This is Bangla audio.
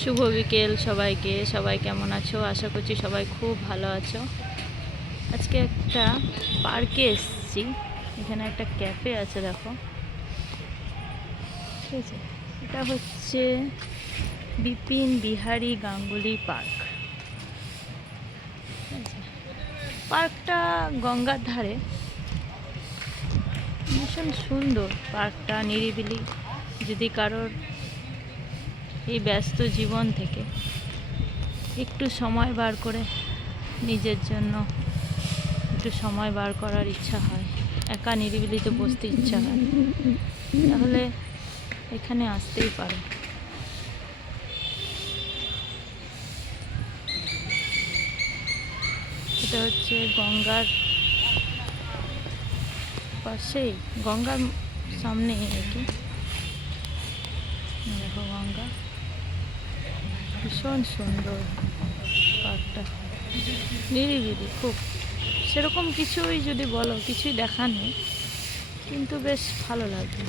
শুভ বিকেল সবাইকে। সবাই কেমন আছো? আশা করছি সবাই খুব ভালো আছো। আজকে একটা পার্কে এসেছি। এখানে একটা ক্যাফে আছে, দেখো, ঠিক আছে। এটা হচ্ছে বিপিন বিহারী গাঙ্গুলি পার্ক। ঠিক আছে, পার্কটা গঙ্গার ধারে। ভীষণ সুন্দর পার্কটা, নিরিবিলি। যদি কারোর এই ব্যস্ত জীবন থেকে একটু সময় বার করে নিজের জন্য একটু সময় বার করার ইচ্ছা হয়, একা নিরিবিলিতে বসতে ইচ্ছা হয়, তাহলে এখানে আসতেই পারো। এটা হচ্ছে গঙ্গার পাশেই, গঙ্গার সামনেই আর কি। দেখো গঙ্গা, ভীষণ সুন্দর পার্কটা, নিরিবিলি খুব। সেরকম কিছুই যদি বলো, কিছুই দেখা নেই, কিন্তু বেশ ভালো লাগবে।